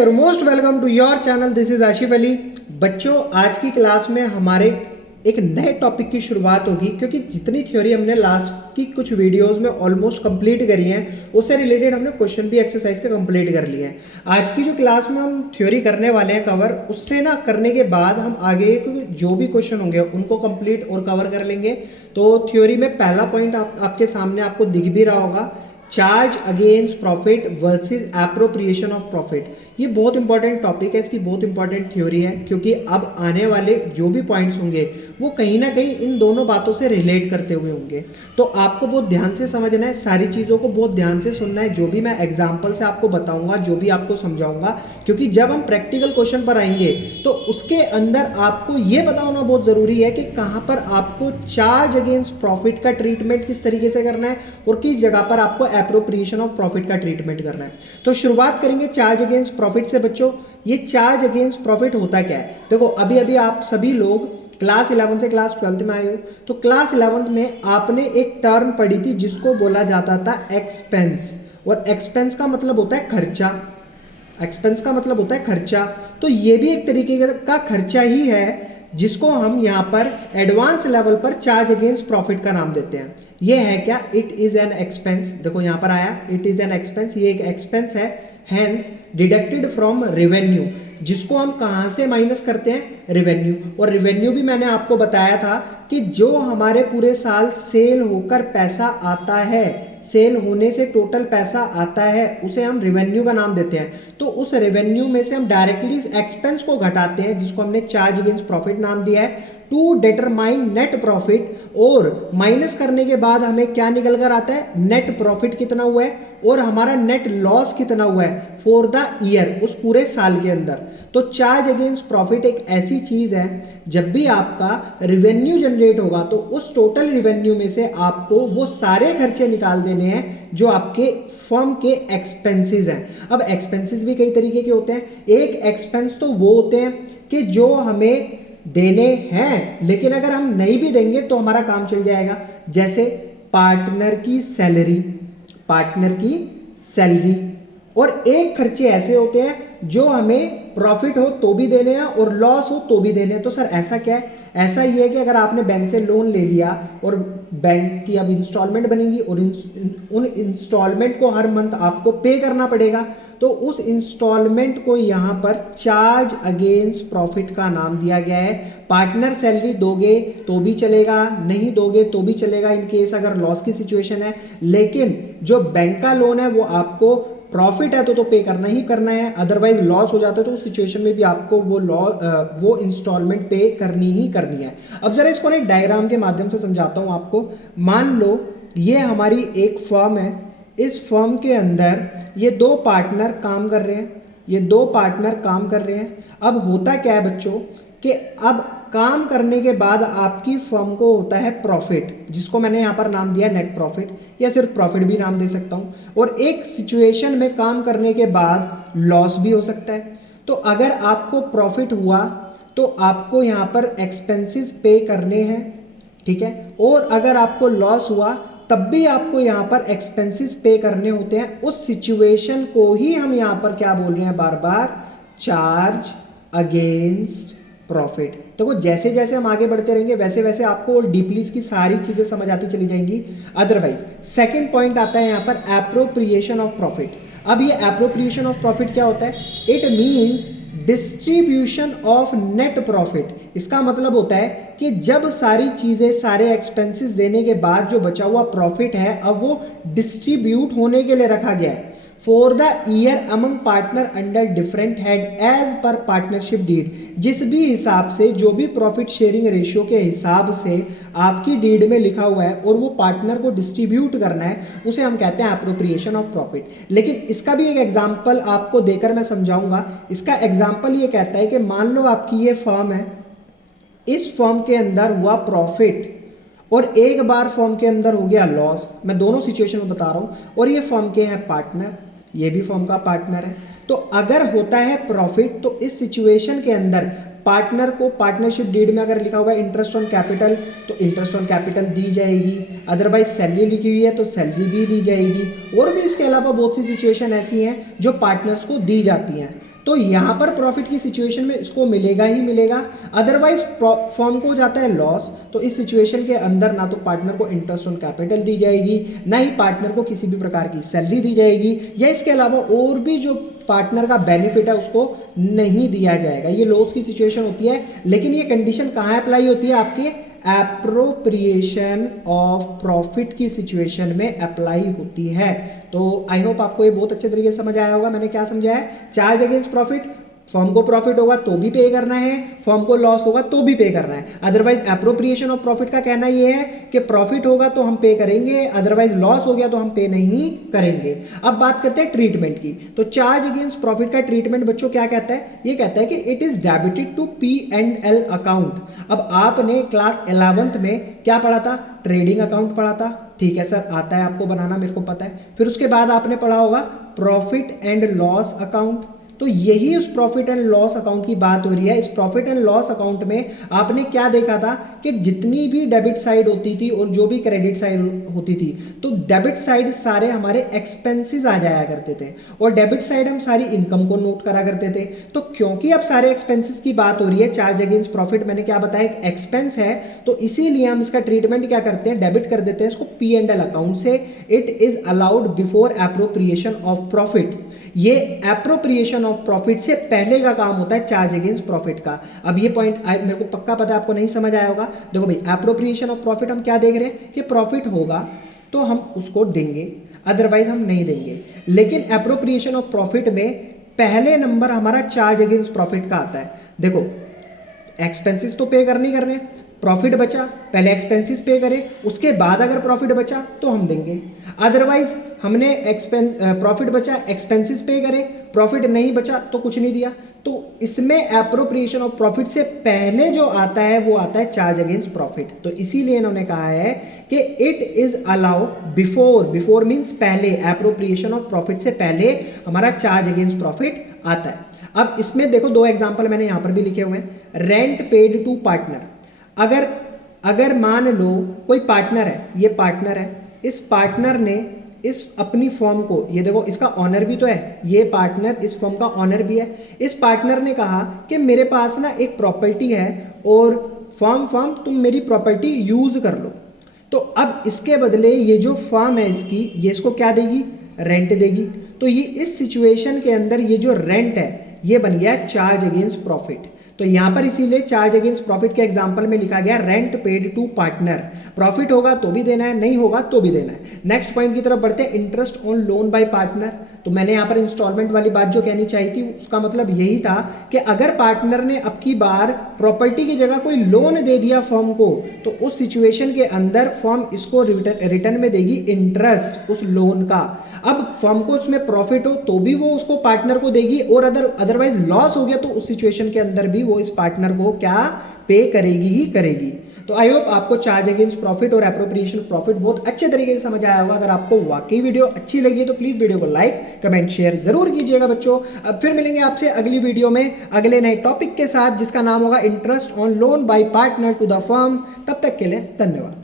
Your most welcome to your channel. This is Asif Ali. बच्चों, आज की क्लास में हमारे एक नए टॉपिक की शुरुआत होगी, क्योंकि जितनी थ्योरी हमने लास्ट की कुछ वीडियोस में ऑलमोस्ट कंप्लीट करी हैं, उससे रिलेटेड हमने क्वेश्चन भी एक्सरसाइज के कंप्लीट कर लिए हैं। आज की जो क्लास में हम थ्योरी करने वाले हैं कवर, उससे ना करने के बाद हम आगे जो भी क्वेश्चन होंगे उनको कंप्लीट और कवर कर लेंगे। तो थ्योरी में पहला पॉइंट आपके सामने आपको दिख भी रहा होगा, charge against profit versus appropriation of profit. ये बहुत इंपॉर्टेंट टॉपिक है, इसकी बहुत इंपॉर्टेंट थ्योरी है, क्योंकि अब आने वाले जो भी पॉइंट्स होंगे वो कहीं ना कहीं इन दोनों बातों से रिलेट करते हुए होंगे। तो आपको बहुत ध्यान से समझना है, सारी चीज़ों को बहुत ध्यान से सुनना है, जो भी मैं एग्जाम्पल से आपको बताऊंगा, जो भी आपको समझाऊंगा, क्योंकि जब हम प्रैक्टिकल क्वेश्चन पर आएंगे तो उसके अंदर आपको ये पता होना बहुत ज़रूरी है कि कहाँ पर आपको चार्ज अगेंस्ट प्रॉफिट का ट्रीटमेंट किस तरीके से करना है और किस जगह पर आपको एप्रोप्रिएशन ऑफ प्रॉफिट का ट्रीटमेंट करना है। तो शुरुआत करेंगे चार्ज अगेंस्ट प्रॉफिट से। बच्चों, ये चार्ज अगेंस्ट प्रॉफिट होता क्या है? देखो, अभी अभी आप सभी लोग क्लास 11 से क्लास 12 में आए हो, तो क्लास 11 में आपने एक टर्म पढ़ी थी जिसको बोला जाता था एक्सपेंस। और एक्सपेंस का मतलब होता है खर्चा। एक्सपेंस का मतलब होता है खर्चा। तो ये भी एक तरीके का खर्चा ही है, जिसको हम यहाँ पर एडवांस लेवल पर चार्ज अगेंस्ट प्रॉफिट का नाम देते हैं। ये है क्या? It is an expense. देखो यहाँ पर आया, इट इज एन एक्सपेंस। ये एक एक्सपेंस है, हैंस डिडक्टेड फ्रॉम रेवेन्यू, जिसको हम कहाँ से माइनस करते हैं? रेवेन्यू। और रेवेन्यू भी मैंने आपको बताया था कि जो हमारे पूरे साल सेल होकर पैसा आता है, सेल होने से टोटल पैसा आता है, उसे हम रेवेन्यू का नाम देते हैं। तो उस रेवेन्यू में से हम डायरेक्टली इस एक्सपेंस को घटाते हैं, जिसको हमने चार्ज अगेंस्ट प्रॉफिट नाम दिया है, टू डिटरमाइन नेट प्रॉफिट। और माइनस करने के बाद हमें क्या निकल कर आता है? नेट प्रॉफिट कितना हुआ है और हमारा नेट लॉस कितना हुआ है फॉर द ईयर, उस पूरे साल के अंदर। तो चार्ज अगेंस्ट प्रॉफिट एक ऐसी चीज है, जब भी आपका रिवेन्यू जनरेट होगा तो उस टोटल रिवेन्यू में से आपको वो सारे खर्चे निकाल देने हैं जो आपके फर्म के एक्सपेंसेस हैं। अब एक्सपेंसेस भी कई तरीके के होते हैं। एक एक्सपेंस तो वो होते हैं कि जो हमें देने हैं, लेकिन अगर हम नहीं भी देंगे तो हमारा काम चल जाएगा। जैसे पार्टनर की सैलरी, पार्टनर की सैलरी। और एक खर्चे ऐसे होते हैं जो हमें प्रॉफिट हो तो भी देने हैं और लॉस हो तो भी देने हैं। तो सर ऐसा क्या है? ऐसा ये है कि अगर आपने बैंक से लोन ले लिया और बैंक की अब इंस्टॉलमेंट बनेगी और उन इंस्टॉलमेंट को हर मंथ आपको पे करना पड़ेगा, तो उस इंस्टॉलमेंट को यहाँ पर चार्ज अगेंस्ट प्रॉफिट का नाम दिया गया है। पार्टनर सैलरी दोगे तो भी चलेगा, नहीं दोगे तो भी चलेगा इन केस अगर लॉस की सिचुएशन है, लेकिन जो बैंक का लोन है वो आपको प्रॉफिट है तो पे करना ही करना है, अदरवाइज लॉस हो जाता है तो उस सिचुएशन में भी आपको वो इंस्टॉलमेंट पे करनी ही करनी है। अब जरा इसको एक डायग्राम के माध्यम से समझाता हूँ आपको। मान लो ये हमारी एक फर्म है, इस फर्म के अंदर ये दो पार्टनर काम कर रहे हैं, ये दो पार्टनर काम कर रहे हैं। अब होता क्या है बच्चों कि अब काम करने के बाद आपकी फर्म को होता है प्रॉफिट, जिसको मैंने यहाँ पर नाम दिया नेट प्रॉफिट, या सिर्फ प्रॉफिट भी नाम दे सकता हूँ। और एक सिचुएशन में काम करने के बाद लॉस भी हो सकता है। तो अगर आपको प्रॉफिट हुआ तो आपको यहाँ पर एक्सपेंसेस पे करने हैं, ठीक है। और अगर आपको लॉस हुआ तब भी आपको यहाँ पर एक्सपेंसेस पे करने होते हैं। उस सिचुएशन को ही हम यहाँ पर क्या बोल रहे हैं बार बार? Charge against profit. तो जैसे जैसे हम आगे बढ़ते रहेंगे वैसे वैसे आपको डीपली इसकी सारी चीजें समझ आती चली जाएंगी। अदरवाइज सेकंड पॉइंट आता है यहाँ पर एप्रोप्रिएशन ऑफ प्रॉफिट। अब ये एप्रोप्रिएशन ऑफ प्रॉफिट क्या होता है? It means distribution of net profit. इसका मतलब होता है कि जब सारी चीजें, सारे एक्सपेंसेस देने के बाद जो बचा हुआ प्रॉफिट है, अब वो डिस्ट्रीब्यूट होने के लिए रखा गया है for the year among partner under different head as पर पार्टनरशिप डीड। जिस भी हिसाब से, जो भी प्रॉफिट शेयरिंग रेशियो के हिसाब से आपकी डीड में लिखा हुआ है और वो पार्टनर को डिस्ट्रीब्यूट करना है, उसे हम कहते हैं एप्रोप्रिएशन ऑफ प्रॉफिट। लेकिन इसका भी एक एग्जाम्पल आपको देकर मैं समझाऊंगा। इसका एग्जाम्पल ये कहता है कि मान लो आपकी ये फर्म है, इस फर्म के अंदर हुआ प्रॉफिट और एक बार फर्म के अंदर हो गया लॉस। मैं दोनों सिचुएशन में बता रहा हूं। और ये फर्म के हैं पार्टनर, ये भी फर्म का पार्टनर है। तो अगर होता है प्रॉफिट तो इस सिचुएशन के अंदर पार्टनर को पार्टनरशिप डीड में अगर लिखा हुआ है इंटरेस्ट ऑन कैपिटल तो इंटरेस्ट ऑन कैपिटल दी जाएगी, अदरवाइज सैलरी लिखी हुई है तो सैलरी भी दी जाएगी। और भी इसके अलावा बहुत सी सिचुएशन ऐसी हैं जो पार्टनर्स को दी जाती हैं। तो यहाँ पर प्रॉफिट की सिचुएशन में इसको मिलेगा ही मिलेगा, अदरवाइज फर्म को हो जाता है लॉस। तो इस सिचुएशन के अंदर ना तो पार्टनर को इंटरेस्ट ऑन कैपिटल दी जाएगी, ना ही पार्टनर को किसी भी प्रकार की सैलरी दी जाएगी, या इसके अलावा और भी जो पार्टनर का बेनिफिट है उसको नहीं दिया जाएगा। ये लॉस की सिचुएशन होती है, लेकिन ये कंडीशन कहाँ अप्लाई होती है? आपके एप्रोप्रिएशन ऑफ प्रॉफिट की सिचुएशन में अप्लाई होती है। तो आई होप आपको ये बहुत अच्छे तरीके से समझ आया होगा मैंने क्या समझाया है। चार्ज अगेंस्ट प्रॉफिट, फर्म को प्रॉफिट होगा तो भी पे करना है, फर्म को लॉस होगा तो भी पे करना है। अदरवाइज एप्रोप्रिएशन ऑफ प्रॉफिट का कहना यह है कि प्रॉफिट होगा तो हम पे करेंगे, अदरवाइज लॉस हो गया तो हम पे नहीं करेंगे। अब बात करते हैं ट्रीटमेंट की। तो चार्ज अगेंस्ट प्रॉफिट का ट्रीटमेंट बच्चों क्या कहता है? ये कहता है कि it is debited to P&L account. अब आपने क्लास 11th में क्या पढ़ा था? ट्रेडिंग अकाउंट पढ़ा था, ठीक है सर, आता है आपको बनाना, मेरे को पता है। फिर उसके बाद आपने पढ़ा होगा प्रॉफिट एंड लॉस अकाउंट। तो यही उस प्रॉफिट एंड लॉस अकाउंट की बात हो रही है। इस प्रॉफिट एंड लॉस अकाउंट में आपने क्या देखा था कि जितनी भी डेबिट साइड होती थी और जो भी क्रेडिट साइड होती थी, तो डेबिट साइड सारे हमारे एक्सपेंसेस आ जाया करते थे और डेबिट साइड हम सारी इनकम को नोट करा करते थे। तो क्योंकि अब सारे एक्सपेंसेस की बात हो रही है, चार्ज अगेंस्ट प्रॉफिट मैंने क्या बताया, एक एक्सपेंस है, तो इसीलिए हम इसका ट्रीटमेंट क्या करते हैं? डेबिट कर देते हैं इसको P&L अकाउंट से। It is allowed before appropriation of profit. ये एप्रोप्रिएशन ऑफ प्रॉफिट से पहले का काम होता है चार्ज अगेंस्ट प्रॉफिट का। अब ये पॉइंट मेरे को पक्का पता है आपको नहीं समझ आया होगा। देखो भाई, एप्रोप्रिएशन ऑफ प्रॉफिट हम क्या देख रहे हैं कि प्रॉफिट होगा तो हम उसको देंगे, अदरवाइज हम नहीं देंगे। लेकिन एप्रोप्रिएशन ऑफ प्रॉफिट में पहले नंबर हमारा चार्ज अगेंस्ट प्रॉफिट का आता है। देखो, एक्सपेंसेस तो पे करने ही करने, प्रॉफिट बचा पहले एक्सपेंसेस पे करें, उसके बाद अगर प्रॉफिट बचा तो हम देंगे। अदरवाइज हमने प्रॉफिट बचा एक्सपेंसेस पे करें, प्रॉफिट नहीं बचा तो कुछ नहीं दिया। तो इसमें एप्रोप्रिएशन ऑफ प्रॉफिट से पहले जो आता है वो आता है चार्ज अगेंस्ट प्रॉफिट। तो इसीलिए इन्होंने कहा है कि it is allowed before, before means पहले, एप्रोप्रिएशन ऑफ प्रॉफिट से पहले हमारा चार्ज अगेंस्ट प्रॉफिट आता है। अब इसमें देखो दो एग्जांपल मैंने यहां पर भी लिखे हुए हैं। रेंट पेड टू पार्टनर, अगर मान लो कोई पार्टनर है, ये पार्टनर है, इस पार्टनर ने इस अपनी फर्म को, ये देखो इसका ऑनर भी तो है, ये पार्टनर इस फर्म का ऑनर भी है। इस पार्टनर ने कहा कि मेरे पास ना एक प्रॉपर्टी है और फर्म तुम मेरी प्रॉपर्टी यूज कर लो। तो अब इसके बदले ये जो फर्म है इसकी, ये इसको क्या देगी? रेंट देगी। तो ये इस सिचुएशन के अंदर ये जो रेंट है ये बन गया चार्ज अगेंस्ट प्रॉफिट। तो यहां पर इसीलिए चार्ज अगेंस्ट प्रॉफिट के एग्जांपल में लिखा गया rent paid to partner. Profit होगा तो भी देना है, नहीं होगा तो भी देना है। नेक्स्ट पॉइंट की तरफ बढ़ते हैं, interest on loan by partner. तो मैंने यहां पर इंस्टॉलमेंट वाली बात जो कहनी चाहिए थी उसका मतलब यही था कि अगर पार्टनर ने अब की बार प्रॉपर्टी की जगह कोई लोन दे दिया फर्म को, तो उस सिचुएशन के अंदर फर्म इसको रिटर्न में देगी इंटरेस्ट उस लोन का। अब फर्म को उसमें प्रॉफिट हो तो भी वो उसको पार्टनर को देगी, और अदरवाइज लॉस हो गया तो उस सिचुएशन के अंदर भी वो इस पार्टनर को क्या पे करेगी ही करेगी। तो आई होप आपको चार्ज अगेंस्ट प्रॉफिट और एप्रोप्रिएशन प्रॉफिट बहुत अच्छे तरीके से समझ आया होगा। अगर आपको वाकई वीडियो अच्छी लगी तो प्लीज वीडियो को लाइक कमेंट शेयर जरूर कीजिएगा बच्चों। अब फिर मिलेंगे आपसे अगली वीडियो में अगले नए टॉपिक के साथ जिसका नाम होगा interest on loan by partner to the firm. तब तक के लिए धन्यवाद।